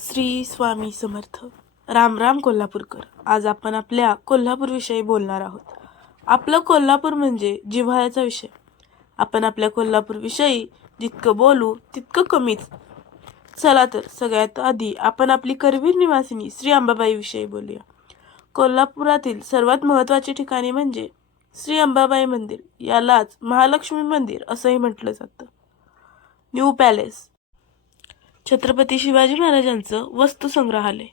श्री स्वामी समर्थ. राम राम कोल्हापूरकर. आज आपण आपल्या कोल्हापूरविषयी बोलणार आहोत. आपलं कोल्हापूर म्हणजे जिव्हाळ्याचा विषय. आपण आपल्या कोल्हापूरविषयी जितकं बोलू तितकं कमीच. चला तर सगळ्यात आधी आपण आपली करवीर निवासिनी श्री अंबाबाईविषयी बोलूया. कोल्हापुरातील सर्वात महत्त्वाची ठिकाणे म्हणजे श्री अंबाबाई मंदिर. यालाच महालक्ष्मी मंदिर असंही म्हटलं जातं. न्यू पॅलेस छत्रपती शिवाजी महाराजांचं वस्तुसंग्रहालय.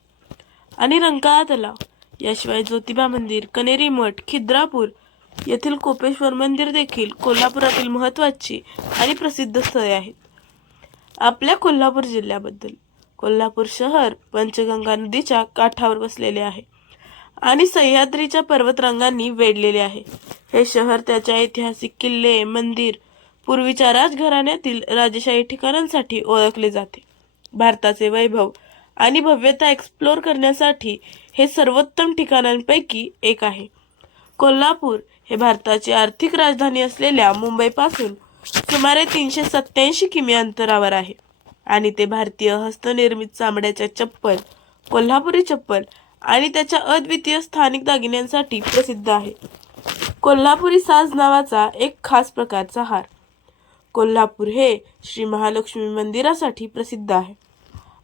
आणि रंकाळा तलाव याशिवाय ज्योतिबा मंदिर कनेरी मठ खिद्रापूर येथील कोपेश्वर मंदिर देखील कोल्हापुरातील महत्त्वाची आणि प्रसिद्ध स्थळे आहेत. आपल्या कोल्हापूर जिल्ह्याबद्दल कोल्हापूर शहर पंचगंगा नदीच्या काठावर वसलेले आहे आणि सह्याद्रीच्या पर्वतरांगांनी वेढलेले आहे. हे शहर त्याच्या ऐतिहासिक किल्ले मंदिर पूर्वीच्या राजघराण्यातील राजेशाही ठिकाणांसाठी ओळखले जाते. भारताचे वैभव आणि भव्यता एक्सप्लोर करण्यासाठी हे सर्वोत्तम ठिकाणांपैकी एक आहे. कोल्हापूर हे भारताची आर्थिक राजधानी असलेल्या मुंबईपासून सुमारे तीनशे सत्याऐंशी किमी अंतरावर आहे आणि ते भारतीय हस्तनिर्मित चामड्याच्या चप्पल कोल्हापुरी चप्पल आणि त्याच्या अद्वितीय स्थानिक दागिन्यांसाठी प्रसिद्ध आहे. कोल्हापुरी साज नावाचा एक खास प्रकारचा हार. कोल्हापूर हे श्री महालक्ष्मी मंदिरासाठी प्रसिद्ध आहे.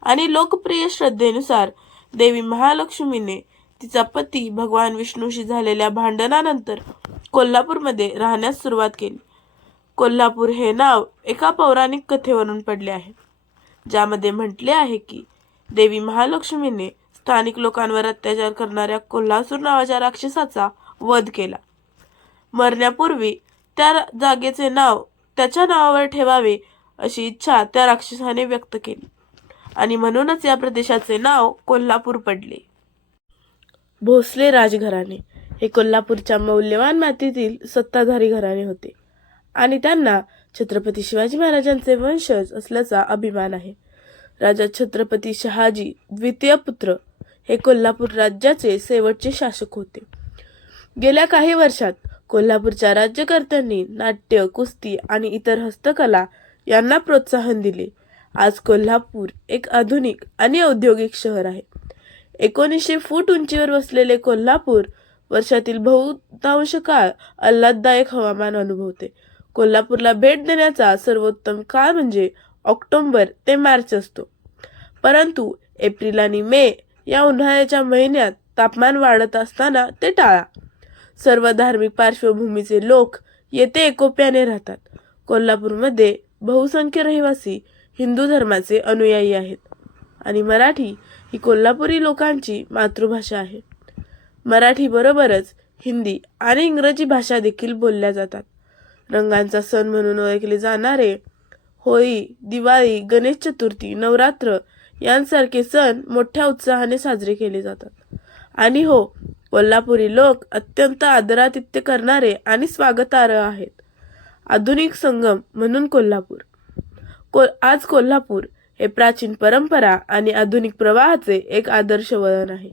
आणि लोकप्रिय श्रद्धेनुसार देवी महालक्ष्मीने तिचा पती भगवान विष्णूशी झालेल्या भांडणानंतर कोल्हापूरमध्ये राहण्यास सुरुवात केली. कोल्हापूर हे नाव एका पौराणिक कथेवरून पडले आहे ज्यामध्ये म्हटले आहे की देवी महालक्ष्मीने स्थानिक लोकांवर अत्याचार करणाऱ्या कोल्हासूर नावाच्या राक्षसाचा वध केला. मरण्यापूर्वी त्या जागेचे नाव त्याच्या नावावर ठेवावे अशी इच्छा त्या राक्षसाने व्यक्त केली. आणि म्हणूनच या प्रदेशाचे नाव कोल्हापूर पडले. भोसले राजघराणे हे कोल्हापूरच्या मौल्यवान मातीतील सत्ताधारी घराणे होते आणि त्यांना छत्रपती शिवाजी महाराजांचे वंशज असल्याचा अभिमान आहे. राजा छत्रपती शहाजी द्वितीय पुत्र हे कोल्हापूर राज्याचे शेवटचे शासक होते. गेल्या काही वर्षात कोल्हापूरच्या राज्यकर्त्यांनी नाट्य कुस्ती आणि इतर हस्तकला यांना प्रोत्साहन दिले. आज कोल्हापूर एक आधुनिक आणि औद्योगिक शहर आहे. एकोणीसशे फूट उंचीवर वसलेले कोल्हापूर वर्षातील बहुतांश काळ आल्हाददायक हवामान अनुभवते. कोल्हापूरला भेट देण्याचा सर्वोत्तम काळ म्हणजे ऑक्टोंबर ते मार्च असतो. परंतु एप्रिल आणि मे या उन्हाळ्याच्या महिन्यात तापमान वाढत असताना ते टाळा. सर्व धार्मिक पार्श्वभूमीचे लोक येथे एकोप्याने राहतात. कोल्हापूरमध्ये बहुसंख्य रहिवासी हिंदू धर्माचे अनुयायी आहेत. आणि मराठी ही कोल्हापुरी लोकांची मातृभाषा आहे. मराठीबरोबरच हिंदी आणि इंग्रजी भाषा देखील बोलल्या जातात. रंगांचा सण म्हणून ओळखले जाणारे होळी दिवाळी गणेश चतुर्थी नवरात्र यांसारखे सण मोठ्या उत्साहाने साजरे केले जातात. आणि हो कोल्हापुरी लोक अत्यंत आदरातिथ्य करणारे आणि स्वागतार्ह आहेत. आधुनिक संगम म्हणून कोल्हापूर. को आज कोल्हापूर हे प्राचीन परंपरा आणि आधुनिक प्रवाहाचे एक आदर्श वळण आहे.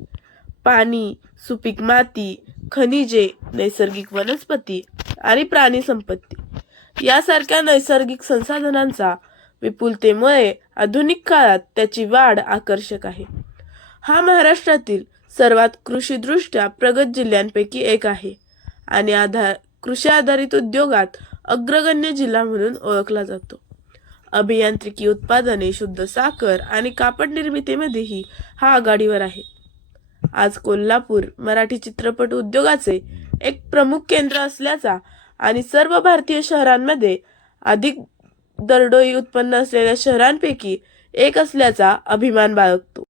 पाणी सुपीक माती खनिजे नैसर्गिक वनस्पती आणि प्राणी संपत्ती यासारख्या नैसर्गिक संसाधनांचा विपुलतेमुळे आधुनिक काळात त्याची वाढ आकर्षक आहे. हा महाराष्ट्रातील सर्वात कृषीदृष्ट्या प्रगत जिल्ह्यांपैकी एक आहे आणि आधार कृषी आधारित उद्योगात अग्रगण्य जिल्हा म्हणून ओळखला जातो. अभियांत्रिकी उत्पादने शुद्ध साखर आणि कापड निर्मितीमध्येही हा आघाडीवर आहे. आज कोल्हापूर मराठी चित्रपट उद्योगाचे एक प्रमुख केंद्र असल्याचा आणि सर्व भारतीय शहरांमध्ये अधिक दरडोई उत्पन्न असलेल्या शहरांपैकी एक असल्याचा अभिमान बाळगतो.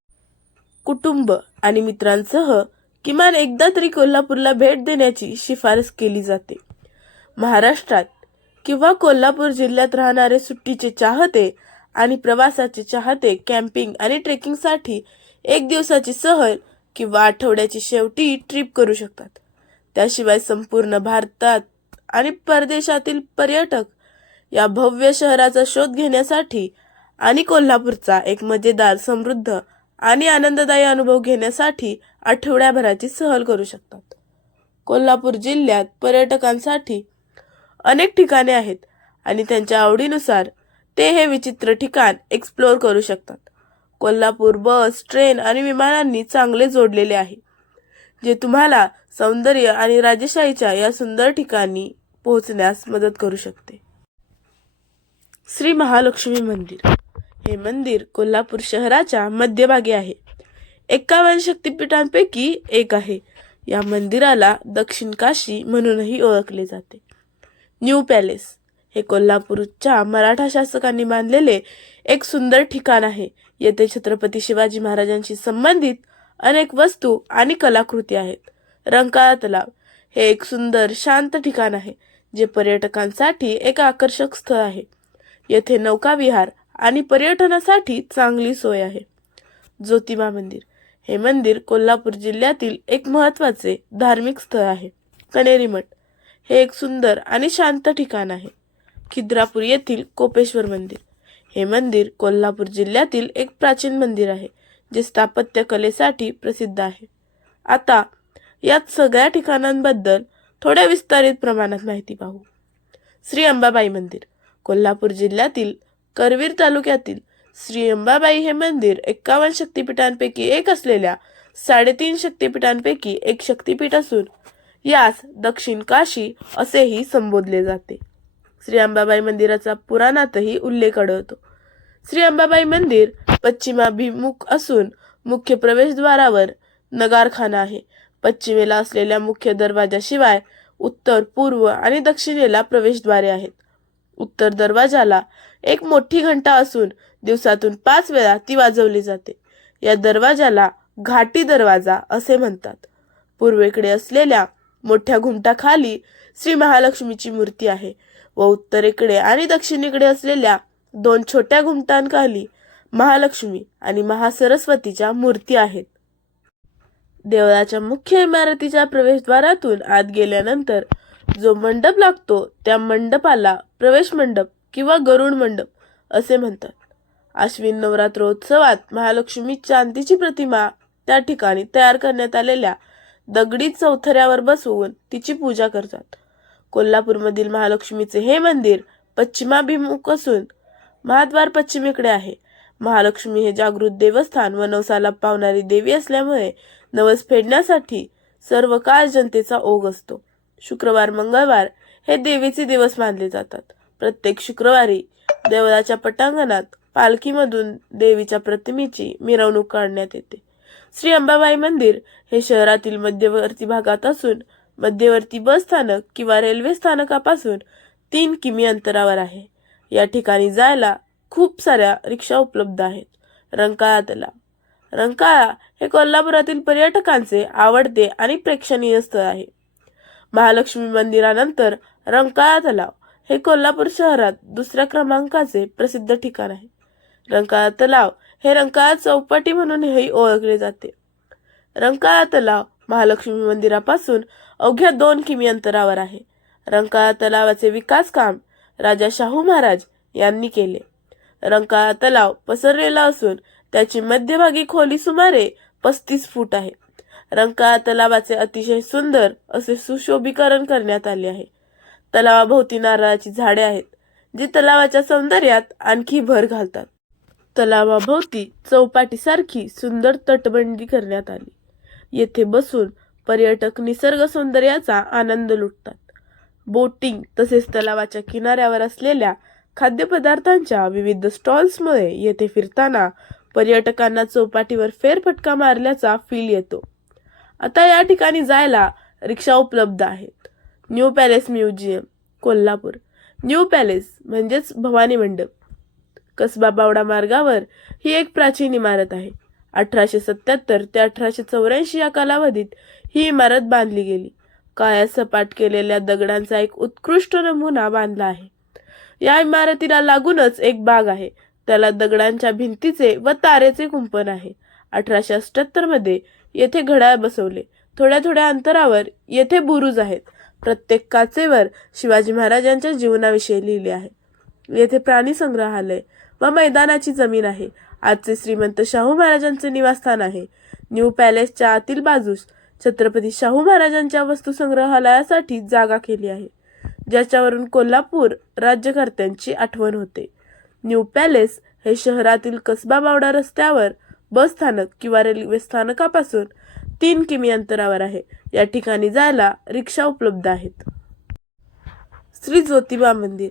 कुटुंब आणि मित्रांसह किमान एकदा तरी कोल्हापूरला भेट देण्याची शिफारस केली जाते. महाराष्ट्रात किंवा कोल्हापूर जिल्ह्यात राहणारे सुट्टीचे चाहते आणि प्रवासाचे चाहते कॅम्पिंग आणि ट्रेकिंगसाठी एक दिवसाची सहल किंवा आठवड्याची शेवटी ट्रिप करू शकतात. त्याशिवाय संपूर्ण भारतात आणि परदेशातील पर्यटक या भव्य शहराचा शोध घेण्यासाठी आणि कोल्हापूरचा एक मजेदार समृद्ध आणि आनंददायी अनुभव घेण्यासाठी आठवड्याभराची सहल करू शकतात. कोल्हापूर जिल्ह्यात पर्यटकांसाठी अनेक ठिकाणे आहेत आणि त्यांच्या आवडीनुसार ते हे विचित्र ठिकाण एक्सप्लोअर करू शकतात. कोल्हापूर बस ट्रेन आणि विमानांनी चांगले जोडलेले आहे जे तुम्हाला सौंदर्य आणि राजेशाहीच्या या सुंदर ठिकाणी पोहोचण्यास मदत करू शकते. श्री महालक्ष्मी मंदिर. हे मंदिर कोल्हापूर शहराच्या मध्यभागी आहे. एक्कावन्न शक्तिपीठांपैकी एक आहे. या मंदिराला दक्षिण काशी म्हणूनही ओळखले जाते. New palace. हे कोल्हापूरच्या मराठा शासकांनी बांधलेले एक सुंदर ठिकाण आहे. येथे छत्रपती शिवाजी महाराजांशी संबंधित अनेक वस्तू आणि कलाकृती आहेत. रंकाळा तलाव हे एक सुंदर शांत ठिकाण आहे जे पर्यटकांसाठी एक आकर्षक स्थळ आहे. येथे नौकाविहार आणि पर्यटनासाठी चांगली सोय आहे. ज्योतिबा मंदिर हे मंदिर कोल्हापूर जिल्ह्यातील एक महत्त्वाचे धार्मिक स्थळ आहे. कणेरी मठ हे एक सुंदर आणि शांत ठिकाण आहे. खिद्रापूर येथील कोपेश्वर मंदिर. हे मंदिर कोल्हापूर जिल्ह्यातील एक प्राचीन मंदिर आहे जे स्थापत्यकलेसाठी प्रसिद्ध आहे. आता यात सगळ्या ठिकाणांबद्दल थोड्या विस्तारित प्रमाणात माहिती पाहू. श्री अंबाबाई मंदिर. कोल्हापूर जिल्ह्यातील करवीर तालुक्यातील श्री अंबाबाई हे मंदिर एक्कावन्न शक्तिपीठांपैकी एक असलेल्या साडेतीन शक्तिपीठांपैकी एक शक्तिपीठ असून यास दक्षिण काशी असेही संबोधले जाते. श्री अंबाबाई मंदिराचा पुराणातही उल्लेख आढळतो. श्री अंबाबाई मंदिर पश्चिमाभिमुख असून मुख्य प्रवेशद्वारावर नगारखाना आहे. पश्चिमेला असलेल्या मुख्य दरवाजाशिवाय उत्तर पूर्व आणि दक्षिणेला प्रवेशद्वारे आहेत. उत्तर दरवाजाला एक मोठी घंटा असून दिवसातून पाच वेळा ती वाजवली जाते. या दरवाजाला घाटी दरवाजा असे म्हणतात. पूर्वेकडे असलेल्या मोठ्या घुमटाखाली श्री महालक्ष्मीची मूर्ती आहे व उत्तरेकडे आणि दक्षिणेकडे असलेल्या दोन छोट्या घुमटांखाली महालक्ष्मी आणि महासरस्वतीच्या मूर्ती आहेत. देवळाच्या मुख्य इमारतीच्या प्रवेशद्वारातून आत गेल्यानंतर जो मंडप लागतो त्या मंडपाला प्रवेश मंडप किंवा गरुड मंडप असे म्हणतात. आश्विन नवरात्रोत्सवात महालक्ष्मी चांदीची प्रतिमा त्या ठिकाणी तयार करण्यात आलेल्या दगडी चौथऱ्यावर बसवून तिची पूजा करतात. कोल्हापूरमधील महालक्ष्मीचे हे मंदिर पश्चिमाभिमुख असून महाद्वार पश्चिमेकडे आहे. महालक्ष्मी हे जागृत देवस्थान व नवसाला पावणारी देवी असल्यामुळे नवस फेडण्यासाठी सर्व काळ जनतेचा ओघ असतो. शुक्रवार मंगळवार हे देवीचे दिवस मानले जातात. प्रत्येक शुक्रवारी देवळाच्या पटांगणात पालखीमधून देवीच्या प्रतिमेची मिरवणूक काढण्यात येते. श्री अंबाबाई मंदिर हे शहरातील मध्यवर्ती भागात असून मध्यवर्ती बस स्थानक किंवा रेल्वे स्थानकापासून तीन किमी अंतरावर आहे. या ठिकाणी जायला खूप साऱ्या रिक्षा उपलब्ध आहेत. रंकाळा तलाव रंकाळा हे कोल्हापुरातील पर्यटकांचे आवडते आणि प्रेक्षणीय स्थळ आहे. महालक्ष्मी मंदिरानंतर रंकाळा तलाव हे कोल्हापूर शहरात दुसऱ्या क्रमांकाचे प्रसिद्ध ठिकाण आहे. रंकाळा तलाव हे रंकाळा चौपाटी म्हणूनही ओळखले जाते. रंकाळा तलाव महालक्ष्मी मंदिरापासून अवघ्या दोन किमी अंतरावर आहे. रंकाळा तलावाचे विकास काम राजा शाहू महाराज यांनी केले. रंकाळा तलाव पसरलेला असून त्याची मध्यभागी खोली सुमारे पस्तीस फूट आहे. रंकाळा तलावाचे अतिशय सुंदर असे सुशोभीकरण करण्यात आले आहे. तलावाभोवती नारळाची झाडे आहेत जी तलावाच्या सौंदर्यात आणखी भर घालतात. तलावाभोवती चौपाटीसारखी सुंदर तटबंदी करण्यात आली. येथे बसून पर्यटक निसर्ग सौंदर्याचा आनंद लुटतात. बोटिंग तसेच तलावाच्या किनाऱ्यावर असलेल्या खाद्यपदार्थांच्या विविध स्टॉल्समुळे येथे फिरताना पर्यटकांना चौपाटीवर फेरफटका मारल्याचा फील येतो. आता या ठिकाणी जायला रिक्षा उपलब्ध आहेत. New palace museum Kolhapur. New palace म्हणजेच भवानी मंडप. कसबा बावडा मार्गावर ही एक प्राचीन इमारत आहे. अठराशे सत्याहत्तर ते अठराशे चौऱ्याऐंशी या कालावधीत ही इमारत बांधली गेली. काळ्या सपाट केलेल्या दगडांचा एक उत्कृष्ट नमुना बांधला आहे. या इमारतीला लागूनच एक बाग आहे. त्याला दगडांच्या भिंतीचे व तारेचे कुंपण आहे. अठराशे अठ्याहत्तरमध्ये येथे घड्याळ बसवले. थोड्या थोड्या अंतरावर येथे बुरुज आहेत. प्रत्येक काचेवर शिवाजी महाराजांच्या जीवनाविषयी लिहिले आहे. येथे प्राणी संग्रहालय व मैदानाची जमीन आहे. आजचे श्रीमंत शाहू महाराजांचे निवासस्थान आहे. न्यू पॅलेसच्या आतील बाजूस छत्रपती शाहू महाराजांच्या वस्तुसंग्रहालयासाठी जागा केली आहे. ज्याच्यावरून कोल्हापूर राज्यकर्त्यांची आठवण होते. न्यू पॅलेस हे शहरातील कसबा बावडा रस्त्यावर बस स्थानक किंवा रेल्वे स्थानकापासून तीन किमी अंतरावर आहे. या ठिकाणी जायला रिक्षा उपलब्ध आहेत. श्री ज्योतिबा मंदिर.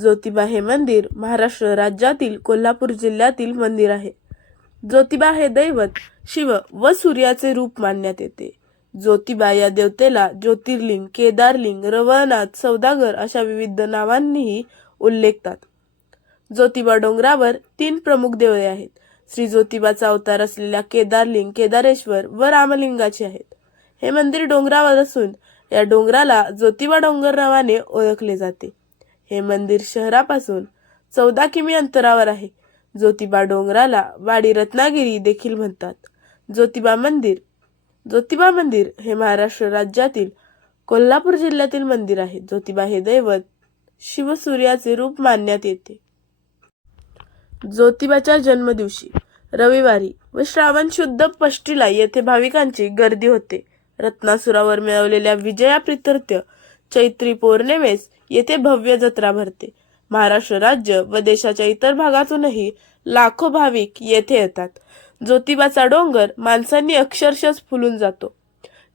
ज्योतिबा हे मंदिर महाराष्ट्र राज्यातील कोल्हापूर जिल्ह्यातील मंदिर आहे. ज्योतिबा हे दैवत शिव व सूर्याचे रूप मानण्यात येते. ज्योतिबा या देवतेला ज्योतिर्लिंग केदारलिंग रवळनाथ सौदागर अशा विविध नावांनीही उल्लेखतात. ज्योतिबा डोंगरावर तीन प्रमुख देवळे आहेत. श्री ज्योतिबाचा अवतार असलेल्या केदारलिंग केदारेश्वर व रामलिंगाचे आहेत. हे मंदिर डोंगरावर असून या डोंगराला ज्योतिबा डोंगर नावाने ओळखले जाते. हे मंदिर शहरापासून चौदा किमी अंतरावर आहे. ज्योतिबा डोंगराला वाडी रत्नागिरी देखील म्हणतात. ज्योतिबा मंदिर ज्योतिबा मंदिर हे महाराष्ट्र राज्यातील कोल्हापूर जिल्ह्यातील मंदिर आहे. ज्योतिबा हे दैवत शिवसूर्याचे रूप मानण्यात येते. ज्योतिबाच्या जन्मदिवशी रविवारी व श्रावण शुद्ध पष्टीला येथे भाविकांची गर्दी होते. रत्नासुरावर मिळवलेल्या विजयाप्रित्यर्थ चैत्री पौर्णिमेस येथे भव्य जत्रा भरते. महाराष्ट्र राज्य व देशाच्या इतर भागातूनही लाखो भाविक येथे येतात. ज्योतिबाचा डोंगर माणसांनी अक्षरशः फुलून जातो.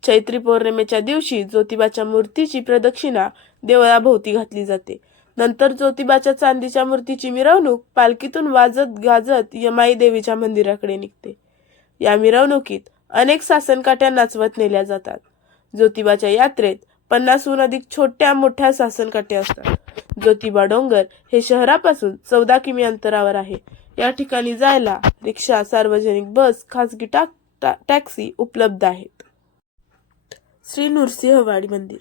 चैत्री पौर्णिमेच्या दिवशी ज्योतिबाच्या मूर्तीची प्रदक्षिणा देवळाभोवती घातली जाते. नंतर ज्योतिबाच्या चांदीच्या मूर्तीची मिरवणूक पालखीतून वाजत गाजत यमाई देवीच्या मंदिराकडे निघते. या मिरवणुकीत अनेक सासनकाठ्या नाचवत नेल्या जातात. ज्योतिबाच्या यात्रेत पन्नासहून अधिक छोट्या मोठ्या सासनकाठ्या असतात. ज्योतिबा डोंगर हे शहरापासून चौदा किमी अंतरावर आहे. या ठिकाणी जायला रिक्षा सार्वजनिक बस खासगी टाक टा- टॅक्सी उपलब्ध आहेत. श्री नृसिंहवाडी मंदिर.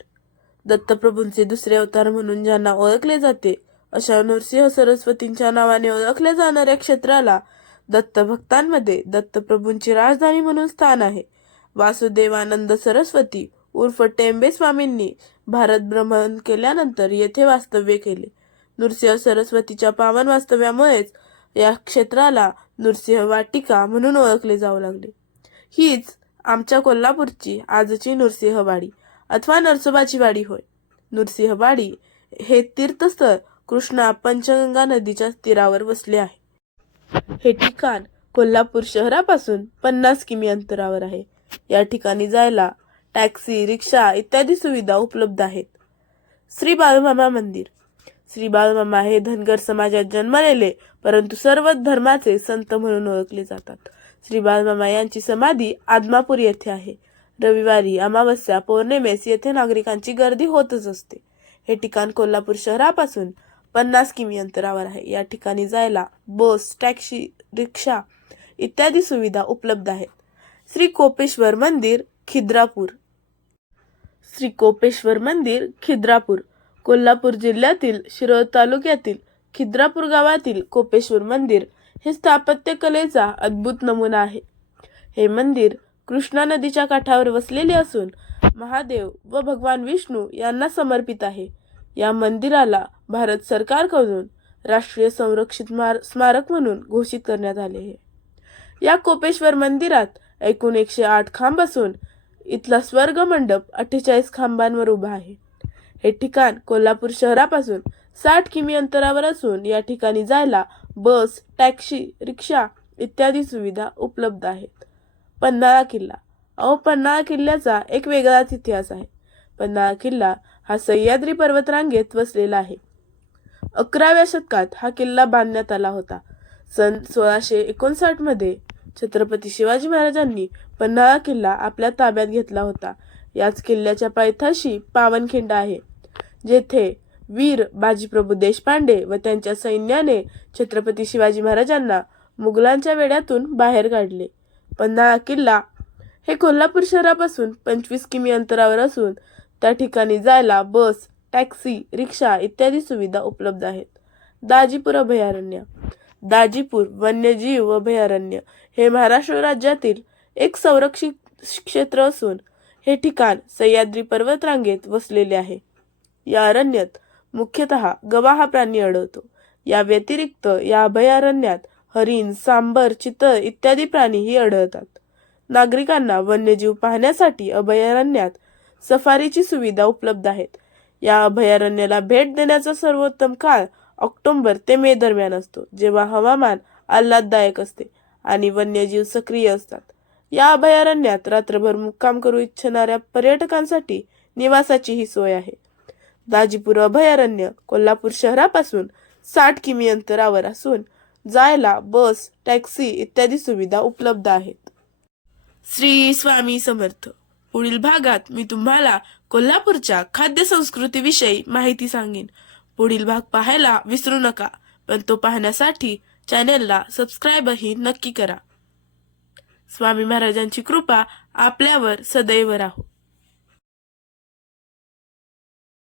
दत्तप्रभूंचे दुसरे अवतार म्हणून ज्यांना ओळखले जाते अशा नृसिंह सरस्वतींच्या नावाने ओळखल्या जाणाऱ्या क्षेत्राला दत्त भक्तांमध्ये दत्तप्रभूंची राजधानी म्हणून स्थान आहे. वासुदेवानंद सरस्वती उर्फ टेंबे स्वामींनी भारत भ्रमण केल्यानंतर येथे वास्तव्य केले. नृसिंह सरस्वतीच्या पावन वास्तव्यामुळेच या क्षेत्राला नृसिंह वाटिका म्हणून ओळखले जाऊ लागले. हीच आमच्या कोल्हापूरची आजची नृसिंहवाडी अथवा नरसोबाची वाडी होय. नृसिंहवाडी हे तीर्थस्थळ कृष्णा पंचगंगा नदीच्या तीरावर वसले आहे. हे ठिकाण कोल्हापूर शहरापासून पन्नास किमी अंतरावर आहे. या ठिकाणी जायला टॅक्सी रिक्षा इत्यादी सुविधा उपलब्ध आहेत. श्री बाळूमामा मंदिर. श्री बाळूमामा हे धनगर समाजात जन्मलेले परंतु सर्व धर्माचे संत म्हणून ओळखले जातात. श्री बाळूमामा यांची समाधी आदमापूर येथे आहे. रविवारी अमावस्या पौर्णिमेस येथे नागरिकांची गर्दी होतच असते. हे ठिकाण कोल्हापूर शहरापासून पन्नास किमी अंतरावर आहे. या ठिकाणी जायला बस टॅक्सी रिक्षा इत्यादी सुविधा उपलब्ध आहेत. श्री कोपेश्वर मंदिर खिद्रापूर. श्री कोपेश्वर मंदिर खिद्रापूर. कोल्हापूर जिल्ह्यातील शिरोळ तालुक्यातील खिद्रापूर गावातील कोपेश्वर मंदिर हे स्थापत्यकलेचा अद्भुत नमुना आहे. हे मंदिर कृष्णा नदीच्या काठावर वसलेले असून महादेव व भगवान विष्णू यांना समर्पित आहे. या मंदिराला भारत सरकारकडून राष्ट्रीय संरक्षित मार- स्मारक म्हणून घोषित करण्यात आले आहे. या कोपेश्वर मंदिरात एकूण एकशे आठ खांब असून इथला स्वर्ग मंडप अठ्ठेचाळीस खांबांवर उभा आहे. हे ठिकाण कोल्हापूर शहरापासून साठ किमी अंतरावर असून या ठिकाणी जायला बस टॅक्सी रिक्षा इत्यादी सुविधा उपलब्ध आहेत. पन्हाळा किल्ला. अहो पन्हाळा किल्ल्याचा एक वेगळाच इतिहास आहे. पन्हाळा किल्ला हा सह्याद्री पर्वतरांगेत वसलेला आहे. अकराव्या शतकात हा किल्ला बांधण्यात आला होता. सन सोळाशे एकोणसाठमध्ये छत्रपती शिवाजी महाराजांनी पन्हाळा किल्ला आपल्या ताब्यात घेतला होता. याच किल्ल्याच्या पायथ्याशी पावनखिंड आहे जेथे वीर बाजीप्रभू देशपांडे व त्यांच्या सैन्याने छत्रपती शिवाजी महाराजांना मुघलांच्या वेड्यातून बाहेर काढले. पन्हाळा किल्ला हे कोल्हापूर शहरापासून पंचवीस किमी अंतरावर असून त्या ठिकाणी जायला बस टॅक्सी रिक्षा इत्यादी सुविधा उपलब्ध आहेत. दाजीपूर अभयारण्य दाजीपूर वन्यजीव अभयारण्य हे महाराष्ट्र राज्यातील एक संरक्षित क्षेत्र असून हे ठिकाण सह्याद्री पर्वतरांगेत वसलेले आहे. या अरण्यात मुख्यतः गवा हा प्राणी आढळतो. या व्यतिरिक्त या अभयारण्यात हरिण सांबर चितळ इत्यादी प्राणीही आढळतात. नागरिकांना वन्यजीव पाहण्यासाठी अभयारण्यात सफारीची सुविधा उपलब्ध आहेत. या अभयारण्याला भेट देण्याचा सर्वोत्तम काळ ऑक्टोबर ते मे दरम्यान असतो जेव्हा हवामान आल्हाददायक असते. आणि वन्यजीव सक्रिय असतात. या अभयारण्यात रात्रभर मुक्काम करू इच्छिणाऱ्या पर्यटकांसाठी निवासाची ही सोय आहे. दाजीपूर अभयारण्य कोल्हापूर शहरापासून साठ किमी अंतरावर असून जायला बस टॅक्सी इत्यादी सुविधा उपलब्ध आहेत. श्री स्वामी समर्थ. पुढील भागात मी तुम्हाला कोल्हापूरच्या खाद्य संस्कृतीविषयी माहिती सांगेन. पुढील भाग पाहायला विसरू नका पण तो पाहण्यासाठी चॅनेलला सबस्क्राईबही नक्की करा. स्वामी महाराजांची कृपा आपल्यावर सदैव राहो.